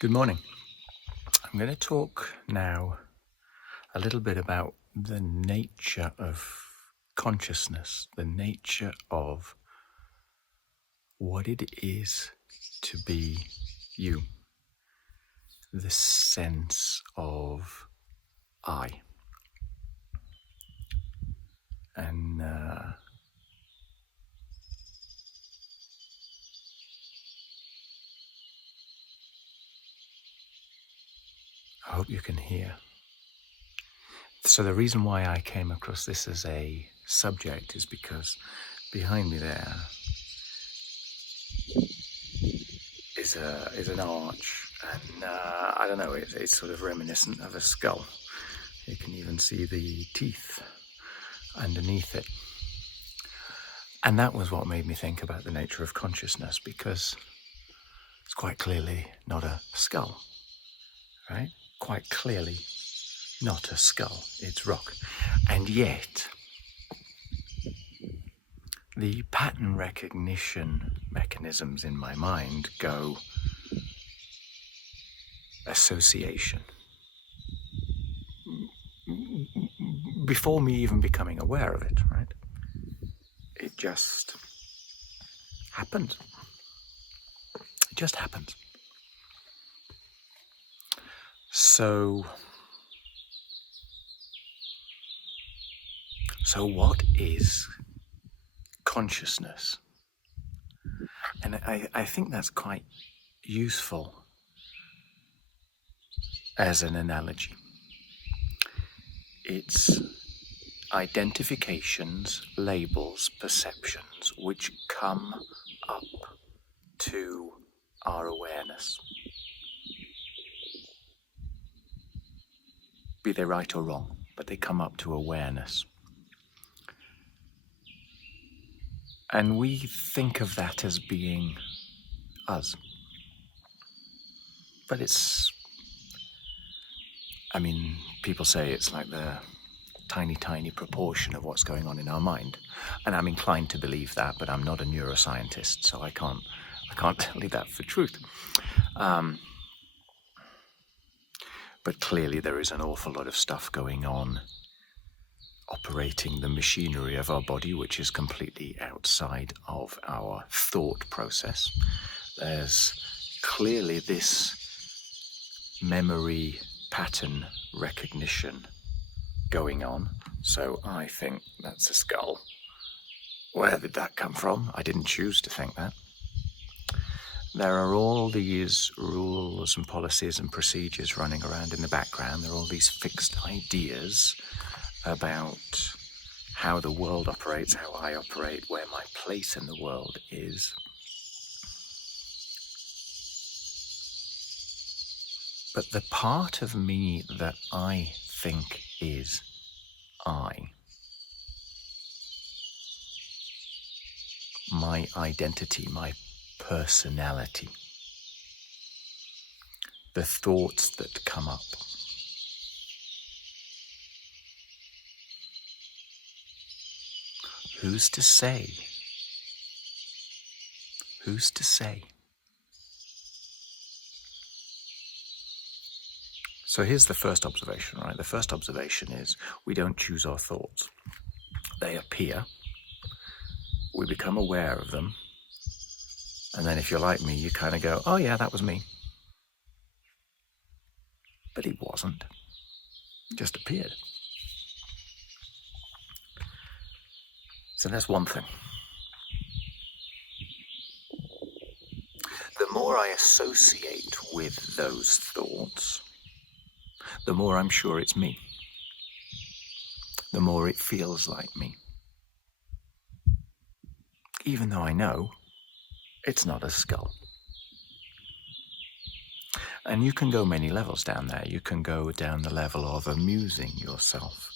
Good morning. I'm going to talk now a little bit about the nature of consciousness, the nature of what it is to be you, the sense of I. And I hope you can hear. So the reason why I came across this as a subject is because behind me there is an arch, and I don't know, it's sort of reminiscent of a skull. You can even see the teeth underneath it. And that was what made me think about the nature of consciousness, because it's quite clearly not a skull, right? Quite clearly not a skull, it's rock. And yet, the pattern recognition mechanisms in my mind go association. Before me even becoming aware of it, right? It just happened. It just happened. So what is consciousness? And I think that's quite useful as an analogy. It's identifications, labels, perceptions which come up to our awareness. Be they right or wrong, but they come up to awareness. And we think of that as being us. But people say it's like the tiny proportion of what's going on in our mind. And I'm inclined to believe that, but I'm not a neuroscientist, so I can't tell you that for truth. But clearly there is an awful lot of stuff going on operating the machinery of our body, which is completely outside of our thought process. There's clearly this memory pattern recognition going on. So I think that's a skull. Where did that come from? I didn't choose to think that. There are all these rules and policies and procedures running around in the background. There are all these fixed ideas about how the world operates, how I operate, where my place in the world is. But the part of me that I think is I, my identity, my personality, the thoughts that come up, who's to say? Who's to say? So here's the first observation, right? The first observation is we don't choose our thoughts. They appear. We become aware of them. And then if you're like me, you kind of go, oh yeah, that was me. But it wasn't. It just appeared. So that's one thing. The more I associate with those thoughts, the more I'm sure it's me. The more it feels like me. Even though I know it's not a skull. And you can go many levels down there. You can go down the level of amusing yourself.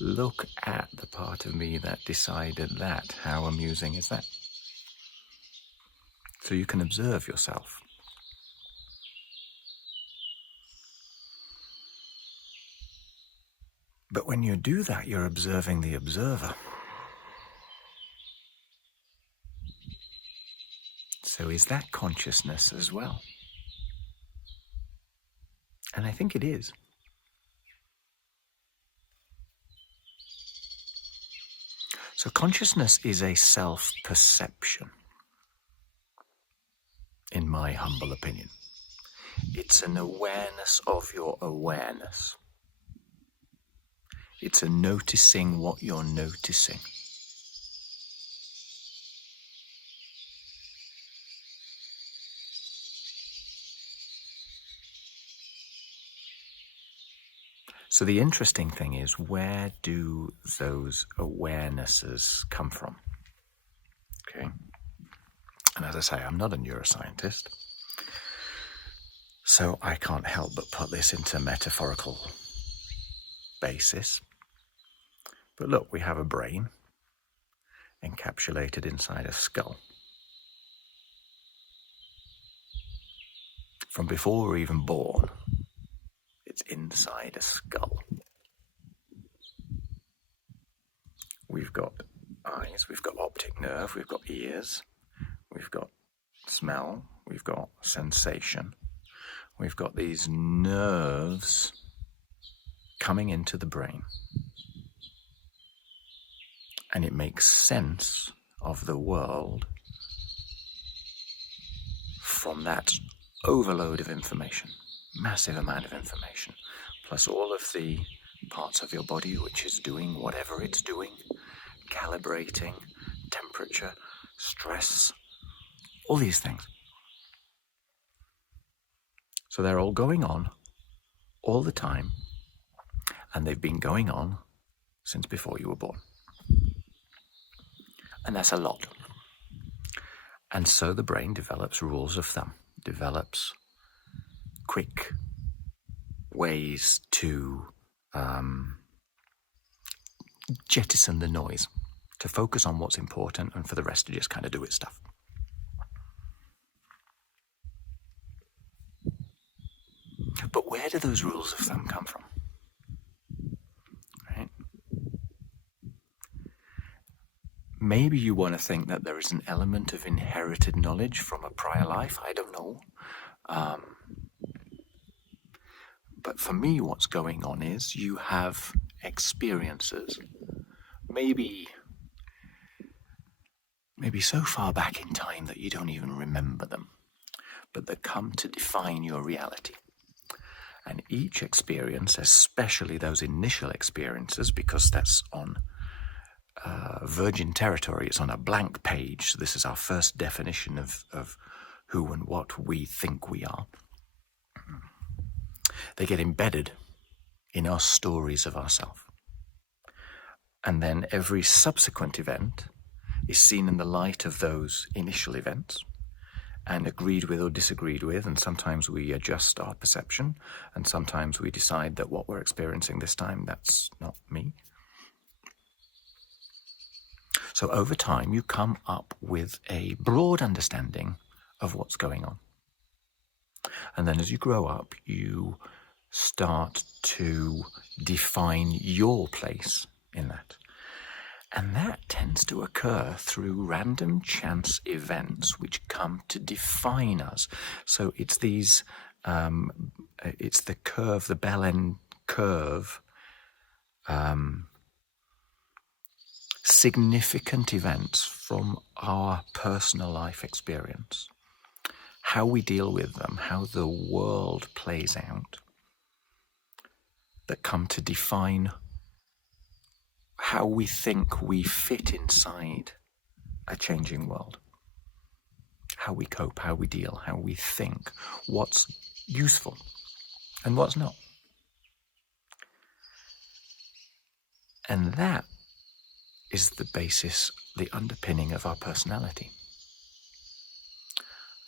Look at the part of me that decided that. How amusing is that? So you can observe yourself. But when you do that, you're observing the observer. So is that consciousness as well? And I think it is. So consciousness is a self-perception, in my humble opinion. It's an awareness of your awareness. It's a noticing what you're noticing. So the interesting thing is, where do those awarenesses come from? Okay. And as I say, I'm not a neuroscientist, so I can't help but put this into metaphorical basis. But look, we have a brain encapsulated inside a skull. From before we're even born, it's inside a skull. We've got eyes, we've got optic nerve, we've got ears, we've got smell, we've got sensation. We've got these nerves coming into the brain. And it makes sense of the world from that overload of information, massive amount of information, plus all of the parts of your body which is doing whatever it's doing, calibrating, temperature, stress, all these things. So they're all going on all the time, and they've been going on since before you were born. And that's a lot. And so the brain develops rules of thumb, develops quick ways to jettison the noise, to focus on what's important, and for the rest to just kind of do its stuff. But where do those rules of thumb come from? Right? Maybe you want to think that there is an element of inherited knowledge from a prior life. I don't know. But for me, what's going on is you have experiences, maybe so far back in time that you don't even remember them, but that come to define your reality. And each experience, especially those initial experiences, because that's on virgin territory, it's on a blank page. So this is our first definition of who and what we think we are. They get embedded in our stories of ourselves. And then every subsequent event is seen in the light of those initial events and agreed with or disagreed with, and sometimes we adjust our perception, and sometimes we decide that what we're experiencing this time, that's not me. So over time, you come up with a broad understanding of what's going on. And then as you grow up, you start to define your place in that. And that tends to occur through random chance events which come to define us. So it's these, it's the curve, the bell end curve, significant events from our personal life experience, how we deal with them, how the world plays out, that come to define how we think we fit inside a changing world, how we cope, how we deal, how we think, what's useful and what's not. And that is the basis, the underpinning of our personality.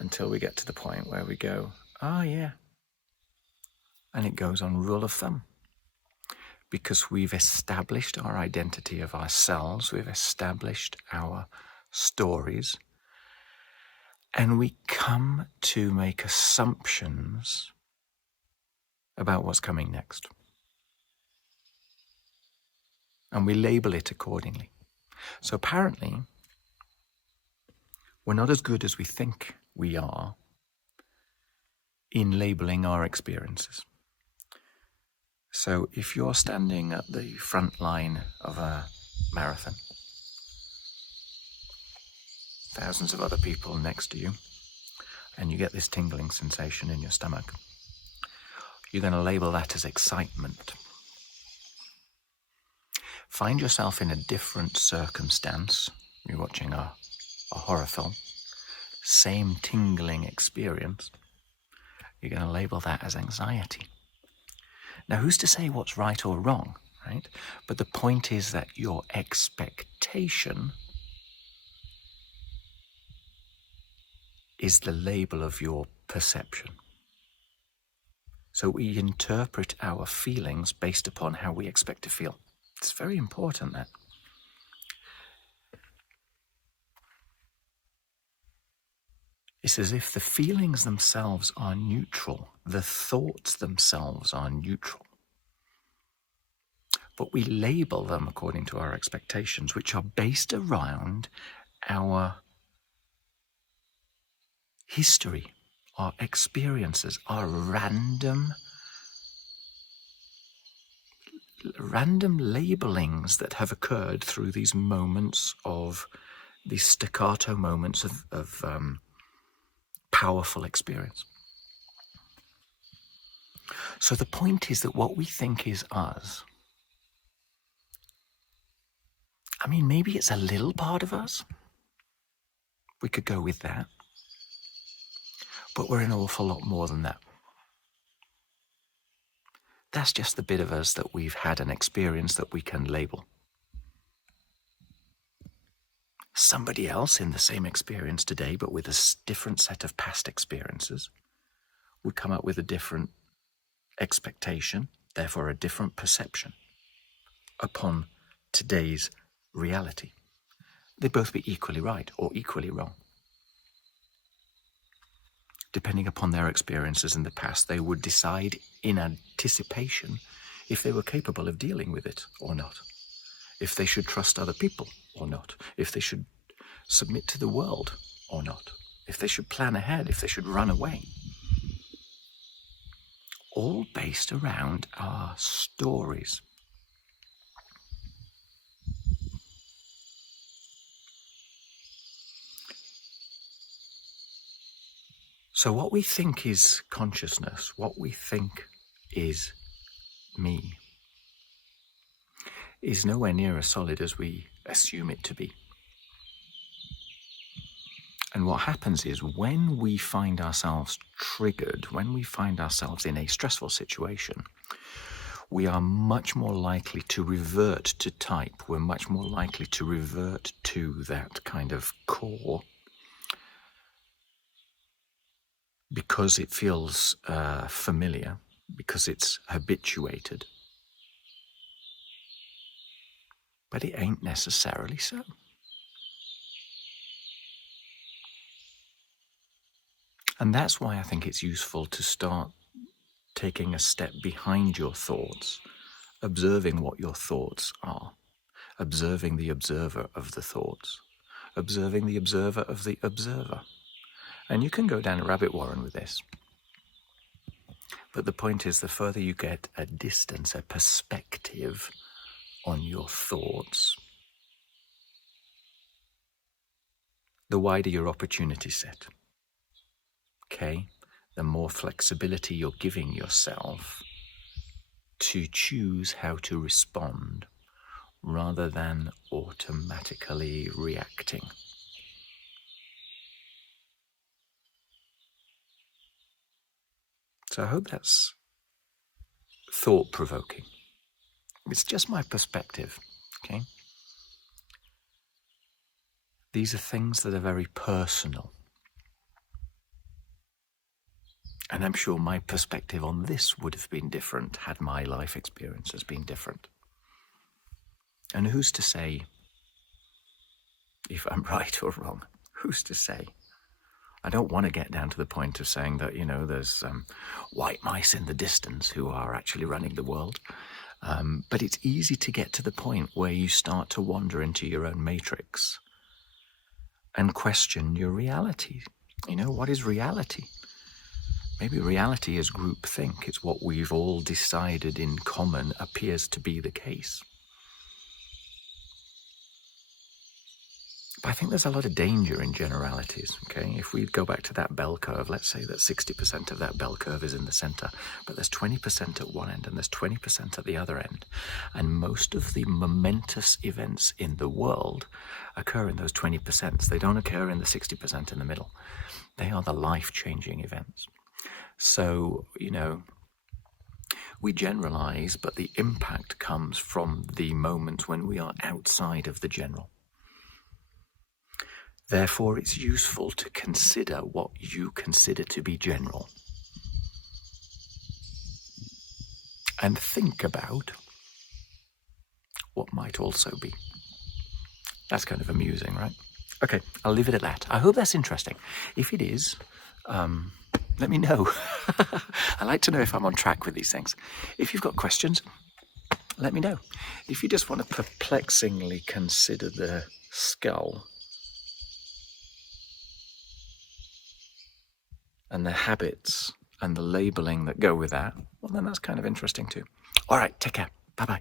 Until we get to the point where we go, oh yeah. And it goes on rule of thumb. Because we've established our identity of ourselves, we've established our stories, and we come to make assumptions about what's coming next. And we label it accordingly. So apparently, we're not as good as we think we are in labeling our experiences. So if you're standing at the front line of a marathon, thousands of other people next to you, and you get this tingling sensation in your stomach, you're going to label that as excitement. Find yourself in a different circumstance. You're watching a horror film, same tingling experience. You're going to label that as anxiety. Now, who's to say what's right or wrong, right? But the point is that your expectation is the label of your perception. So we interpret our feelings based upon how we expect to feel. It's very important that. It's as if the feelings themselves are neutral. The thoughts themselves are neutral. But we label them according to our expectations, which are based around our history, our experiences, our random labelings that have occurred through these moments of, these staccato moments of powerful experience. So the point is that what we think is us, I mean, maybe it's a little part of us. We could go with that. But we're an awful lot more than that. That's just the bit of us that we've had an experience that we can label. Somebody else in the same experience today, but with a different set of past experiences, would come up with a different expectation, therefore a different perception upon today's reality. They'd both be equally right or equally wrong. Depending upon their experiences in the past, they would decide in anticipation if they were capable of dealing with it or not, if they should trust other people or not, if they should submit to the world or not, if they should plan ahead, if they should run away. All based around our stories. So what we think is consciousness, what we think is me, is nowhere near as solid as we assume it to be. And what happens is when we find ourselves triggered, when we find ourselves in a stressful situation, we are much more likely to revert to type. We're much more likely to revert to that kind of core because it feels familiar, because it's habituated. But it ain't necessarily so. And that's why I think it's useful to start taking a step behind your thoughts, observing what your thoughts are, observing the observer of the thoughts, observing the observer of the observer. And you can go down a rabbit warren with this. But the point is, the further you get a distance, a perspective on your thoughts, the wider your opportunity set. Okay? The more flexibility you're giving yourself to choose how to respond rather than automatically reacting. So I hope that's thought-provoking. It's just my perspective, okay? These are things that are very personal. And I'm sure my perspective on this would have been different had my life experiences been different. And who's to say if I'm right or wrong? Who's to say? I don't want to get down to the point of saying that, there's white mice in the distance who are actually running the world. But it's easy to get to the point where you start to wander into your own matrix and question your reality. What is reality? Maybe reality is groupthink. It's what we've all decided in common appears to be the case. But I think there's a lot of danger in generalities, okay? If we go back to that bell curve, let's say that 60% of that bell curve is in the center, but there's 20% at one end and there's 20% at the other end. And most of the momentous events in the world occur in those 20%. They don't occur in the 60% in the middle. They are the life-changing events. So, we generalize, but the impact comes from the moments when we are outside of the general. Therefore, it's useful to consider what you consider to be general. And think about what might also be. That's kind of amusing, right? Okay, I'll leave it at that. I hope that's interesting. If it is, let me know. I like to know if I'm on track with these things. If you've got questions, let me know. If you just want to perplexingly consider the skull and the habits and the labeling that go with that, well, then that's kind of interesting too. All right, take care. Bye-bye.